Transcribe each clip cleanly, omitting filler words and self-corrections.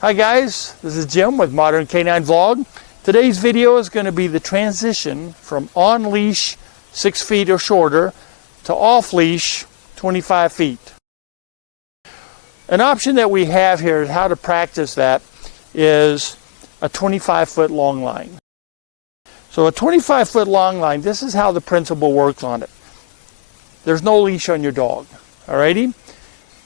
Hi guys, this is Jim with Modern Canine Vlog. Today's video is going to be the transition from on-leash 6 feet or shorter to off-leash 25 feet. An option that we have here is how to practice that is a 25-foot long line. So a 25-foot long line, this is how the principle works on it. There's no leash on your dog, alrighty?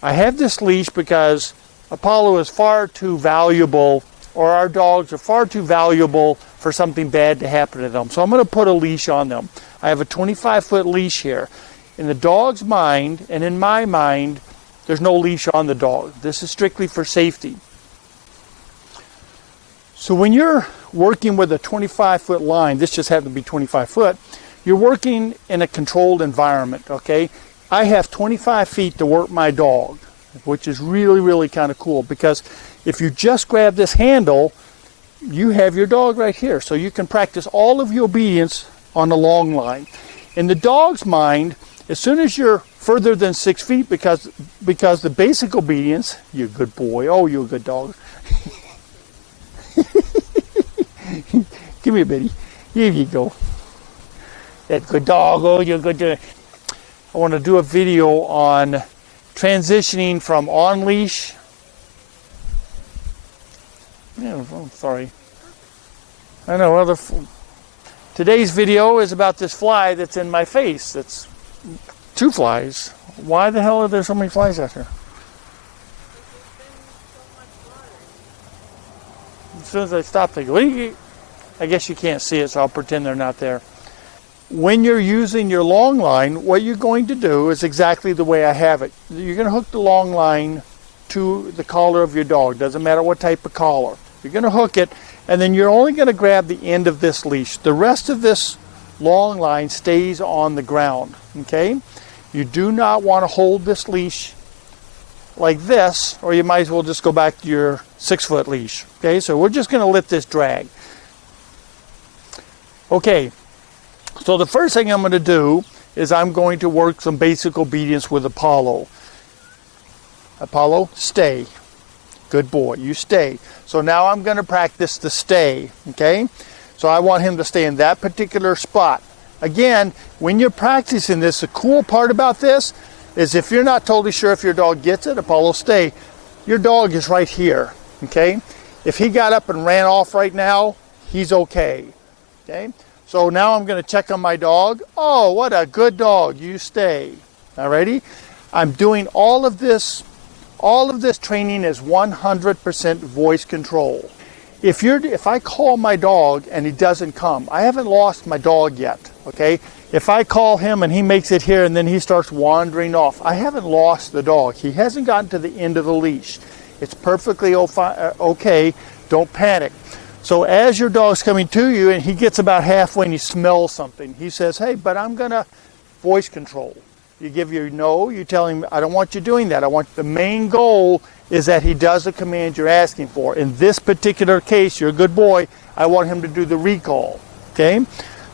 I have this leash because Apollo is far too valuable, or our dogs are far too valuable for something bad to happen to them. So I'm going to put a leash on them. I have a 25-foot leash here. In the dog's mind, and in my mind, there's no leash on the dog. This is strictly for safety. So when you're working with a 25-foot line, this just happened to be 25 foot, you're working in a controlled environment, okay? I have 25 feet to work my dog, which is really kind of cool, because if you just grab this handle, you have your dog right here. So you can practice all of your obedience on the long line. In the dog's mind, as soon as you're further than 6 feet, because the basic obedience, you're a good boy, oh, you're a good dog. Give me a bitty. Here you go. That good dog, oh, you're good dog. I want to do a video on transitioning from on-leash. Yeah, I'm sorry. I know, today's video is about this fly that's in my face. That's 2 flies. Why the hell are there so many flies out here? As soon as I stop, they go, I guess you can't see it, so I'll pretend they're not there. When you're using your long line, what you're going to do is exactly the way I have it. You're going to hook the long line to the collar of your dog. Doesn't matter what type of collar. You're going to hook it, and then you're only going to grab the end of this leash. The rest of this long line stays on the ground, okay? You do not want to hold this leash like this, or you might as well just go back to your 6-foot leash, okay? So we're just going to let this drag. Okay. So the first thing I'm going to do is I'm going to work some basic obedience with Apollo. Apollo, stay. Good boy, you stay. So now I'm going to practice the stay, okay? So I want him to stay in that particular spot. Again, when you're practicing this, the cool part about this is if you're not totally sure if your dog gets it, Apollo, stay. Your dog is right here, okay? If he got up and ran off right now, he's okay, okay? So now I'm going to check on my dog. Oh, what a good dog. You stay. Alrighty? I'm doing all of this training is 100% voice control. If I call my dog and he doesn't come, I haven't lost my dog yet, okay? If I call him and he makes it here and then he starts wandering off, I haven't lost the dog. He hasn't gotten to the end of the leash. It's perfectly okay. Don't panic. So as your dog's coming to you and he gets about halfway and he smells something, he says, hey, but I'm going to voice control. You give your no, you tell him, I don't want you doing that. The main goal is that he does the command you're asking for. In this particular case, you're a good boy, I want him to do the recall, okay?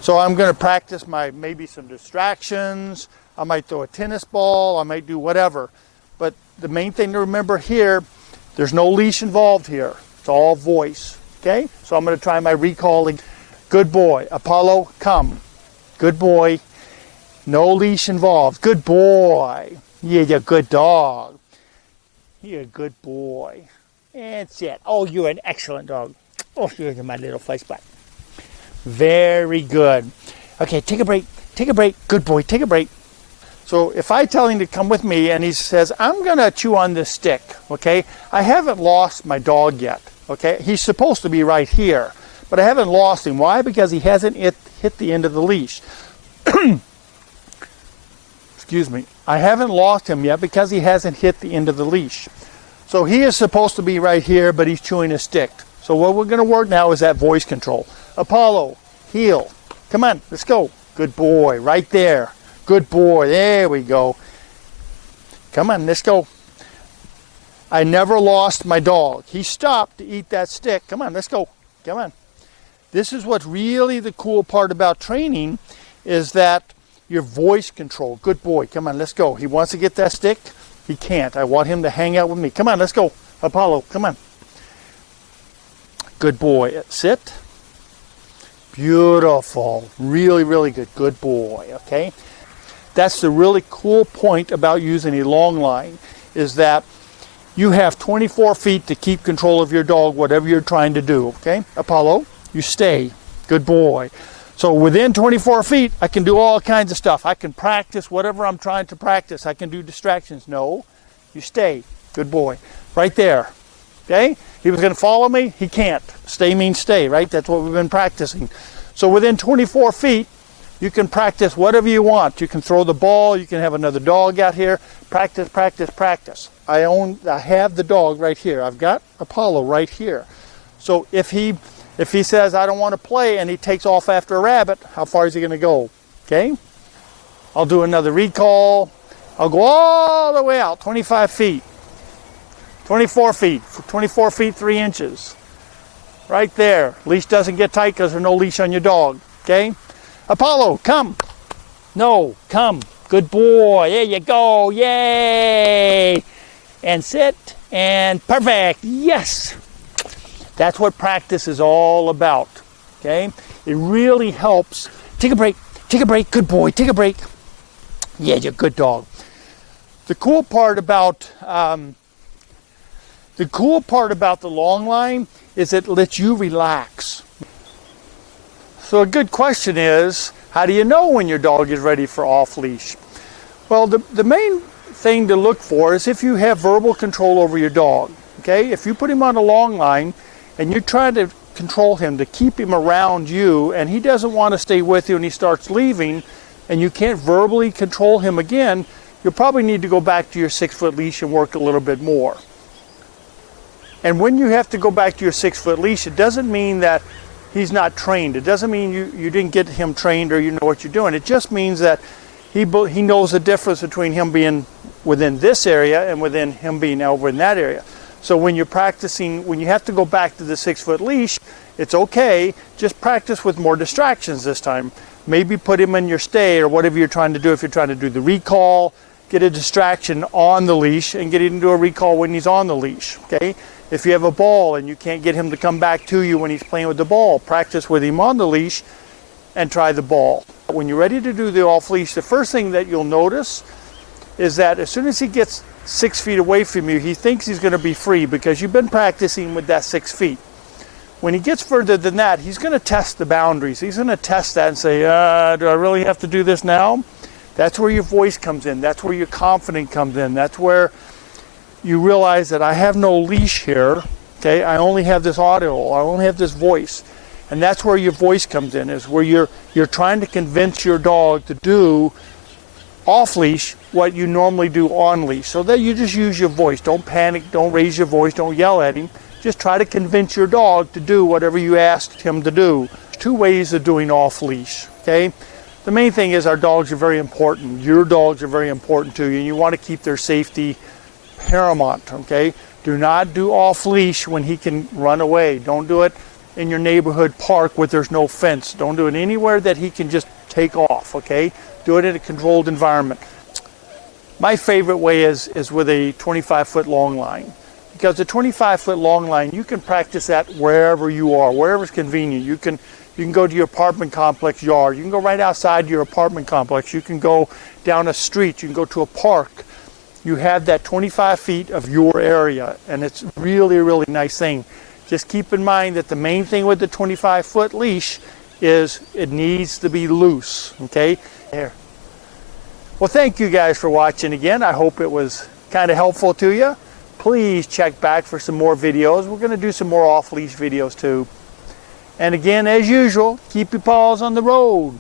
So I'm going to practice maybe some distractions. I might throw a tennis ball, I might do whatever. But the main thing to remember here, there's no leash involved here. It's all voice. Okay, so I'm going to try my recalling. Good boy. Apollo, come. Good boy. No leash involved. Good boy. You're a good dog. You're a good boy. That's it. Oh, you're an excellent dog. Oh, you're my little face butt. Very good. Okay, take a break. Take a break. Good boy. Take a break. So if I tell him to come with me and he says, I'm going to chew on this stick, okay, I haven't lost my dog yet. Okay, he's supposed to be right here, but I haven't lost him. Why? Because he hasn't hit the end of the leash. Excuse me. I haven't lost him yet because he hasn't hit the end of the leash. So he is supposed to be right here, but he's chewing a stick. So what we're going to work now is that voice control. Apollo, heel. Come on, let's go. Good boy, right there. Good boy, there we go. Come on, let's go. I never lost my dog. He stopped to eat that stick. Come on, let's go. Come on. This is what's really the cool part about training is that your voice control. Good boy. Come on, let's go. He wants to get that stick. He can't. I want him to hang out with me. Come on, let's go. Apollo, come on. Good boy. Sit. Beautiful. Really, really good. Good boy. Okay. That's the really cool point about using a long line, is that you have 24 feet to keep control of your dog, whatever you're trying to do. Okay. Apollo, you stay. Good boy. So within 24 feet, I can do all kinds of stuff. I can practice whatever I'm trying to practice. I can do distractions. No, you stay. Good boy. Right there. Okay? He was going to follow me. He can't. Stay means stay, right? That's what we've been practicing. So within 24 feet, you can practice whatever you want. You can throw the ball. You can have another dog out here. Practice, practice, practice. I have the dog right here. I've got Apollo right here. So if he says, I don't want to play, and he takes off after a rabbit, how far is he going to go? Okay? I'll do another recall. I'll go all the way out, 25 feet. 24 feet. 24 feet, 3 inches. Right there. Leash doesn't get tight because there's no leash on your dog. Okay? Apollo, come. No, come. Good boy. There you go. Yay! And sit. And perfect. Yes! That's what practice is all about, okay? It really helps. Take a break. Take a break. Good boy. Take a break. Yeah, you're a good dog. The cool part about the long line is it lets you relax. So a good question is, how do you know when your dog is ready for off-leash? Well, the main thing to look for is if you have verbal control over your dog, okay? If you put him on a long line, and you're trying to control him, to keep him around you, and he doesn't want to stay with you and he starts leaving, and you can't verbally control him again, you'll probably need to go back to your 6-foot leash and work a little bit more. And when you have to go back to your 6-foot leash, it doesn't mean that he's not trained. It doesn't mean you didn't get him trained or you know what you're doing. It just means that he knows the difference between him being within this area and within him being over in that area. So when you're practicing, when you have to go back to the 6-foot leash, it's okay. Just practice with more distractions this time. Maybe put him in your stay or whatever you're trying to do. If you're trying to do the recall, get a distraction on the leash and get him to a recall when he's on the leash, okay? If you have a ball and you can't get him to come back to you when he's playing with the ball, practice with him on the leash and try the ball. When you're ready to do the off-leash, the first thing that you'll notice is that as soon as he gets 6 feet away from you, he thinks he's going to be free because you've been practicing with that 6 feet. When he gets further than that, he's going to test the boundaries. He's going to test that and say, do I really have to do this now? That's where your voice comes in. That's where your confidence comes in. That's where you realize that I have no leash here. Okay, I only have this audio. I only have this voice. And that's where your voice comes in, is where you're trying to convince your dog to do off-leash what you normally do on-leash. So that you just use your voice. Don't panic, don't raise your voice, don't yell at him. Just try to convince your dog to do whatever you asked him to do. There's 2 ways of doing off-leash, okay? The main thing is our dogs are very important. Your dogs are very important to you, and you want to keep their safety paramount, okay? Do not do off-leash when he can run away. Don't do it in your neighborhood park where there's no fence. Don't do it anywhere that he can just take off, okay? Do it in a controlled environment. My favorite way is with a 25-foot long line. Because the 25-foot long line, you can practice that wherever you are, wherever's convenient. You can go to your apartment complex yard. You can go right outside your apartment complex. You can go down a street. You can go to a park. You have that 25 feet of your area, and it's really, really nice thing. Just keep in mind that the main thing with the 25-foot leash is it needs to be loose, okay? There. Well, thank you guys for watching again. I hope it was kind of helpful to you. Please check back for some more videos. We're going to do some more off-leash videos too. And again, as usual, keep your paws on the road.